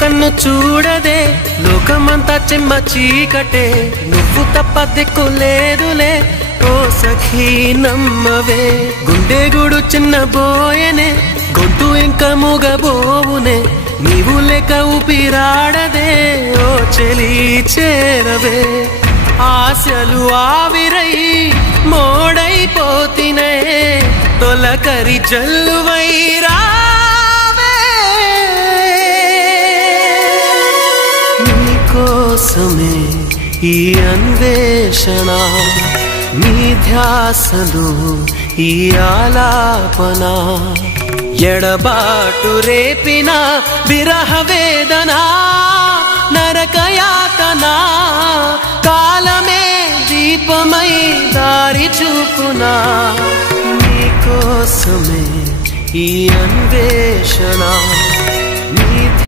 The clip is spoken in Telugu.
కన్ను చూడదే లోకమంతా చెమ్మ చీకటే నువ్వు తప్ప దిక్కు లేదులే ఓ సఖీ నమ్మవే గుండె గుడు చిన్న బోయనే గొంతు ఇంకా మూగబోవునే నీవు లేక ఊపిరాడదే ఓ చెలి చేరవే ఆశలు ఆవిరై మోడైపోతినే తొలకరి జల్లువై రావే నీకోసమే ఈ అన్వేషణ నీ ధ్యాసలో ఈ ఆలాపన ఎడబాటు రేపిన విరహ వేదన నరకయాతన కాలమే దీపమై దారి చూపునా నీకోసమే ఈ అన్వేషణ